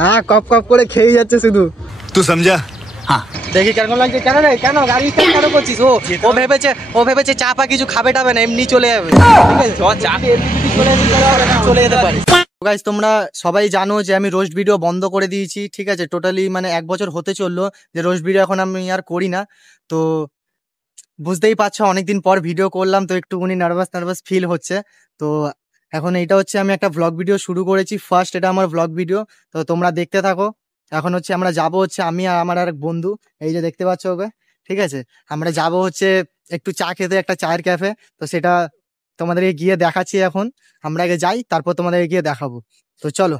হ্যাঁ কপ কপ করে খেয়ে যাচ্ছে শুধু। तू समझा? হ্যাঁ দেখি কেমন লাগছে। কেন রে কেন গাড়ি স্টার্ট কেন করছিস? ও ভেবেছে চা পা কিছু খাবে টাবে না, এমনি চলে যাবে। ঠিক আছে চলে যেতে পারে। গাইস তোমরা সবাই জানো যে আমি রোস্ট ভিডিও বন্ধ করে দিয়েছি। ঠিক আছে টোটালি মানে 1 বছর হতে চললো যে রোস্ট ভিডিও এখন আমি আর করি না। তো বুঝতেই পারছো অনেকদিন পর ভিডিও করলাম, তো একটুখানি নার্ভাস ফিল হচ্ছে। তো এখন এইটা হচ্ছে আমি একটা ভ্লগ ভিডিও শুরু করেছি, ফার্স্ট এটা আমার ভ্লগ ভিডিও। তো তোমরা দেখতে থাকো। এখন হচ্ছে আমরা যাব হচ্ছে আমি আর আমার এক বন্ধু, এই যে দেখতে পাচ্ছ ওকে। ঠিক আছে আমরা যাব হচ্ছে একটু চা খেতে একটা চায়ের ক্যাফে। তো সেটা তোমাদেরকে গিয়ে দেখাচ্ছি। এখন আমরা আগে যাই তারপর তোমাদেরকে গিয়ে দেখাবো। তো চলো।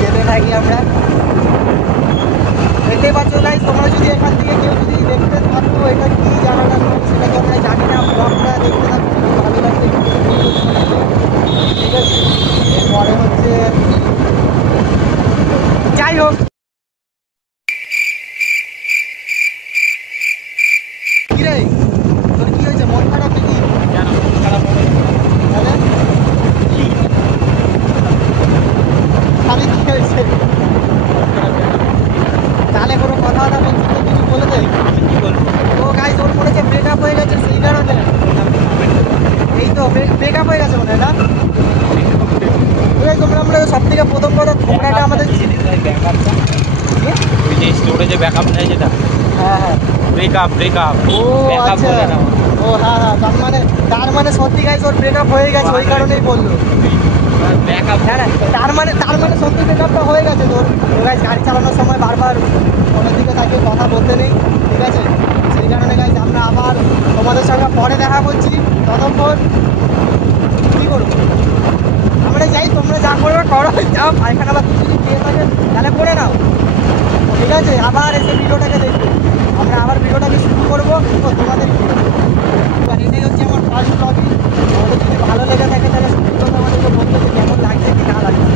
যেতে থাকি আমরা। দেখতেই পাচ্ছ গাইস তোমরা যদি এখান থেকে কেউ যদি দেখতে থাকো এটা কি জায়গাটা সেটা তো আমরা জানি না। ব্লগটা দেখতে থাকো ভালো লাগবে। ঠিক আছে এরপরে হচ্ছে যাই হোক কি রে তোর কি হয়েছে মন খারাপ নাকি? কেন খারাপ হবে তাহলে কি খালি কি হয়েছে? তাহলে কোনো কথা বলছি তো কিছু বলে দে। কি বলবো? ও গাইস ওর মনে হচ্ছে ব্রেকআপ হয়ে গেছে সেই কারণে। এই তো ব্রেকআপ হয়ে গেছে মনে হয় না? তোমরা আমরা সব থেকে প্রথম কথা ঝগড়াটা আমাদের ব্যাকআপটা ওই যে স্টোরেজে ব্যাকআপ নেই যেটা। হ্যাঁ হ্যাঁ ব্রেকআপ ও আচ্ছা ও হ্যাঁ হ্যাঁ তার মানে সত্যি গাইস ওর ব্রেকআপ হয়ে গেছে ওই কারণেই বললো ব্যাকআপ। হ্যাঁ তার মানে সত্যি ব্রেকআপটা হয়ে গেছে তোর। গাইস গাড়ি চালানোর সময় বারবার ফোনের দিকে তাকে কথা বলতে নেই। ঠিক আছে সেই কারণে গাইস আমরা আবার তোমাদের সঙ্গে পরে দেখা করছি। ততক্ষণ কী করবো আমরা যাই, তোমরা যা করবে করো, যাও পায়খানা বা কিছু যদি খেয়ে থাকে তাহলে করে নাও। ঠিক আছে আবার এসে ভিডিওটাকে দেখবে। আমরা আবার ভিডিওটাকে শুরু করবো। তো তোমাদের এটাই হচ্ছে আমার ফার্স্ট ব্লগিং। আমাদের যদি ভালো লেগে থাকে তাহলে শুরু আমাদেরকে বলতে যে কেমন লাগছে কি না লাগছে।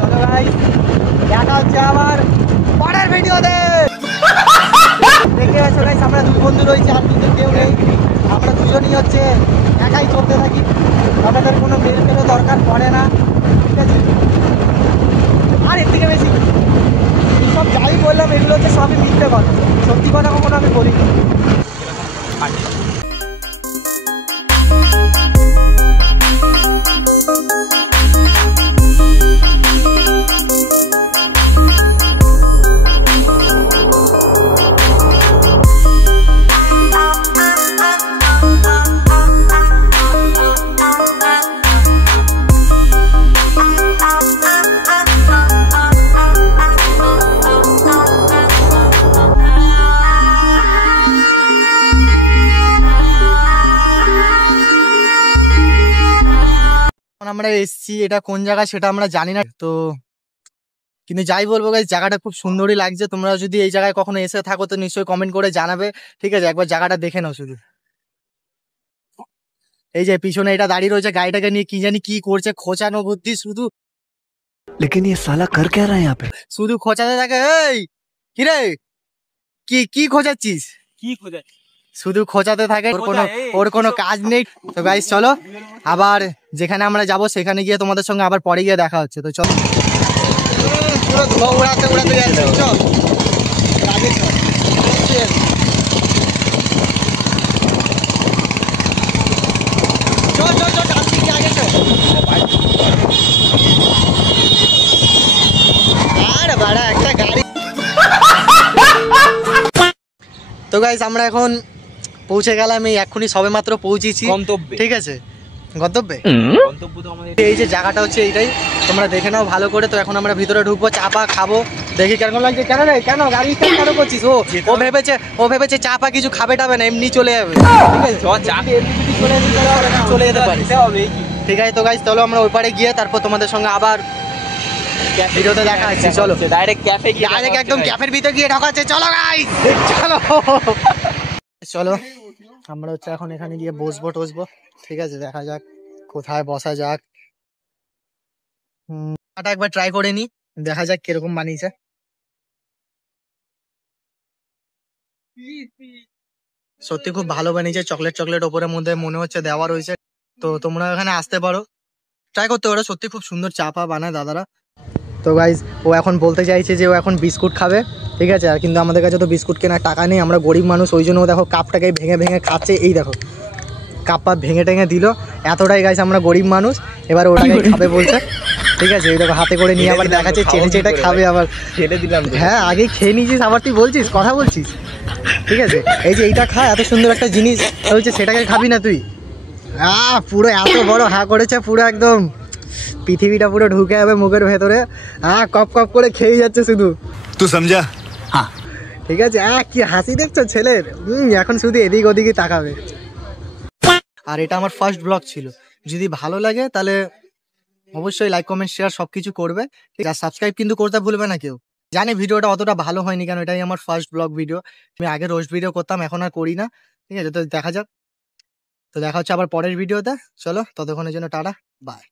চলো ভাই দেখা হচ্ছে আবার পরের ভিডিওতে। দেখে আছো গাইস আমরা দুই বন্ধু রয়েছি, আর কিন্তু কেউ নেই। আমরা দুজনই হচ্ছে একাই চলতে থাকি, আমাদের কোনো মেয়ের দরকার পড়ে না। ঠিক আছে আর এর থেকে বেশি এইসব যাই বললাম এগুলো হচ্ছে সবই মিথ্যে কথা, সত্যি কথা কখনো আমি বলি না। আমরা এসছি, এটা কোন জায়গা সেটা আমরা জানি না। তো কিন্তু যাই বলবো গাইস জায়গাটা খুব সুন্দরই লাগছে। তোমরা যদি এই জায়গায় কখনো এসে থাকো তো নিশ্চয়ই কমেন্ট করে জানাবে। ঠিক আছে একবার জায়গাটা দেখে নাও শুধু। এই যে পিছনে এটা দাঁড়িয়ে রয়েছে গাড়িটাকে নিয়ে কি জানি কি করছে, খোঁচানো বুদ্ধি শুধু। लेकिन ये साला कर क्या रहा है यहाँ पे? শুধু খোঁচাতে থাকে। এই কি রে কি খোঁচাচ্ছিস? কি খোঁচাচ্ছিস? শুধু খোঁচাতে থাকে, ওর কোনো কাজ নেই। তো গাইস চলো আবার যেখানে আমরা যাব সেখানে গিয়ে তোমাদের সঙ্গে আবার পরে গিয়ে দেখা হচ্ছে। তো চলো পুরো ধোঁয়া উড়াতে যাচ্ছে। চল আগে চল। তো গাইস আমরা এখন পৌঁছে গেলাম, এই এক্ষুনি সবে মাত্র পৌঁছেছি গন্তব্যে। ঠিক আছে, গন্তব্যে। গন্তব্য তো আমাদের এই যে জায়গাটা হচ্ছে এইটাই, তোমরা দেখে নাও ভালো করে। তো এখন আমরা ভিতরে ঢুকবো, চা পা খাবো, দেখি কেমন লাগছে। কেন রে, কেন গাড়ি স্টার্ট কেন করছিস? ও ভেবেছে চা পা কিছু খাবে টাবে না, এমনি চলে যাবে, ঠিক আছে? চলে যেতে পারি, ঠিক আছে। তো গাইস চলো আমরা ওই পারে গিয়ে তারপর তোমাদের সঙ্গে আবার ভিডিওতে দেখা হচ্ছে। চলো ডাইরেক্ট ক্যাফে গিয়ে ডাইরেক্ট একদম ক্যাফের ভিতরে গিয়ে ঢোকাচ্ছে। চলো গাইস, চলো চলো আমরা হচ্ছে এখন এখানে গিয়ে বসবো টসবো, ঠিক আছে? দেখা যাক কোথায় বসা যাক। চাটা একবার ট্রাই করে নি, দেখা যাক কিরকম বানিয়েছে। সত্যি খুব ভালো বানিয়েছে, চকলেট চকলেট ওপরের মধ্যে মনে হচ্ছে দেওয়া রয়েছে। তো তোমরা এখানে আসতে পারো, ট্রাই করতে পারো, সত্যি খুব সুন্দর চা পা বানায় দাদারা। তো গাইজ ও এখন বলতে চাইছে যে ও এখন বিস্কুট খাবে, ঠিক আছে? আর কিন্তু আমাদের কাছে তো বিস্কুট কেনার টাকা নেই, আমরা গরিব মানুষ, ওই জন্য দেখো কাপটাকে ভেঙে ভেঙে খাচ্ছে। এই দেখো কাপ পা ভেঙে টেঙে দিল, এতটাই গাইজ আমরা গরিব মানুষ। এবার ওটাকে খাবে বলছে, ঠিক আছে? এই দেখো হাতে করে নিয়ে আবার দেখাচ্ছে চেটে চেটে খাবে আবার। ছেড়ে দিলাম। হ্যাঁ আগেই খেয়ে নিয়েছিস, আবার তুই বলছিস, কথা বলছিস, ঠিক আছে? এই যে এইটা খা, এত সুন্দর একটা জিনিস হয়েছে, সেটাকে খাবি না তুই? পুরো এত বড় হা করেছে, পুরো একদম পৃথিবীটা পুরো ঢুকে যাবে মুখের ভেতরে। কপ কপ করে খেয়ে যাচ্ছে শুধু। तू समझा? हाँ। ঠিক আছে, কি হাসি দেখছো ছেলের, এখন শুধু এদিক ওদিকে তাকাবে। আর এটা আমার ফার্স্ট ব্লগ ছিল, যদি ভালো লাগে তাহলে অবশ্যই লাইক কমেন্ট শেয়ার সবকিছু করবে, ঠিক আছে? সাবস্ক্রাইব কিন্তু করতে ভুলবে না কেউ। জানি ভিডিওটা অতটা ভালো হয়নি, কেন এটাই আমার ফার্স্ট ব্লগ ভিডিও। আমি আগে রোস্ট ভিডিও করতাম, এখন আর করি না, ঠিক আছে? তো দেখা যাক, তো দেখা হচ্ছে আবার পরের ভিডিওতে। চলো ততক্ষণের জন্য টাটা, বাই।